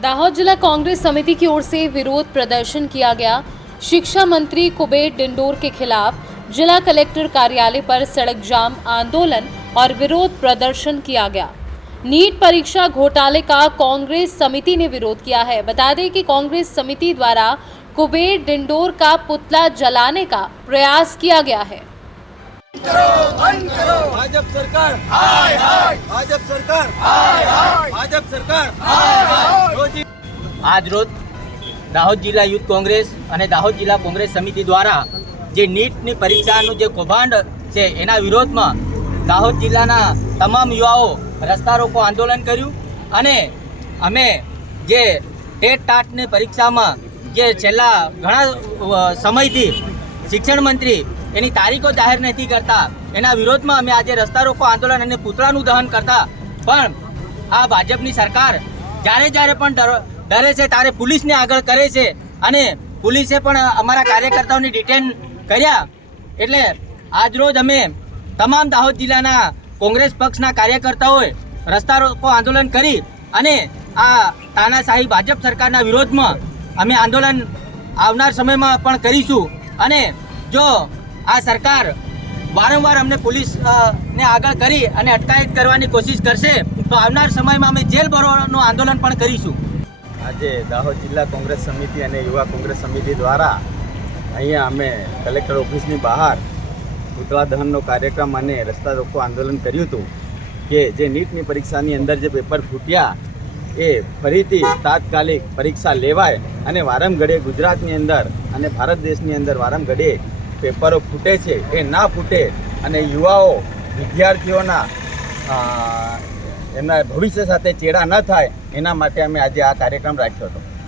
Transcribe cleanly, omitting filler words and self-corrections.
दाहोद जिला कांग्रेस समिति की ओर से विरोध प्रदर्शन किया गया। शिक्षा मंत्री कुबेर डिंडोर के खिलाफ जिला कलेक्टर कार्यालय पर सड़क जाम आंदोलन और विरोध प्रदर्शन किया गया। नीट परीक्षा घोटाले का कांग्रेस समिति ने विरोध किया है। बता दें कि कांग्रेस समिति द्वारा कुबेर डिंडोर का पुतला जलाने का प्रयास किया गया है। भाजप सरकार हाय हाय, भाजप सरकार हाय हाय, भाजप सरकार हाय हाय। आज रोज दाहोद जिला यूथ कांग्रेस અને દાહોદ જિલ્લા કોંગ્રેસ સમિતિ દ્વારા જે નીટની પરીક્ષાનું જે કૌભાંડ છે એના વિરોધમાં દાહોદ જિલ્લાના તમામ યુવાઓ રસ્તા રોકો આંદોલન કર્યું અને અમે જે ટેટ ટાટની પરીક્ષામાં જે છેલ્લા ઘણા સમયથી શિક્ષણ મંત્રી એની તારીખો જાહેર નથી કરતા એના વિરોધમાં અમે આજે રસ્તા રોકો આંદોલન અને પૂતળાનું દહન કરતા પણ આ ભાજપની સરકાર જ્યારે પણ ડરે છે ત્યારે પોલીસને આગળ કરે છે અને પોલીસે પણ અમારા કાર્યકર્તાઓને ડિટેન કર્યા। એટલે આજરોજ અમે તમામ દાહોદ જિલ્લાના કોંગ્રેસ પક્ષના કાર્યકર્તાઓએ રસ્તા રોકો આંદોલન કરી અને આ તાનાશાહી ભાજપ સરકારના વિરોધમાં અમે આંદોલન આવનાર સમયમાં પણ કરીશું અને જો આ સરકાર વારંવાર અમને પોલીસને આગળ કરી અને અટકાયત કરવાની કોશિશ કરશે તો આવનાર સમયમાં અમે જેલ ભરવાનું આંદોલન પણ કરીશું। આજે દાહોદ જિલ્લા કોંગ્રેસ સમિતિ અને યુવા કોંગ્રેસ સમિતિ દ્વારા અહીંયા અમે કલેક્ટર ઓફિસની બહાર પુતળા દહનનો કાર્યક્રમ અને રસ્તા રોકો આંદોલન કર્યું હતું કે જે નીટની પરીક્ષાની અંદર જે પેપર ફૂટ્યા એ ફરીથી તાત્કાલિક પરીક્ષા લેવાય અને વારંઘડીએ ગુજરાતની અંદર અને ભારત દેશની અંદર વારંઘડીએ પેપરો ફૂટે છે એ ના ફૂટે અને યુવાઓ વિદ્યાર્થીઓના એમના ભવિષ્ય સાથે ચેડા ન થાય એના માટે અમે આજે આ કાર્યક્રમ રાખ્યો હતો।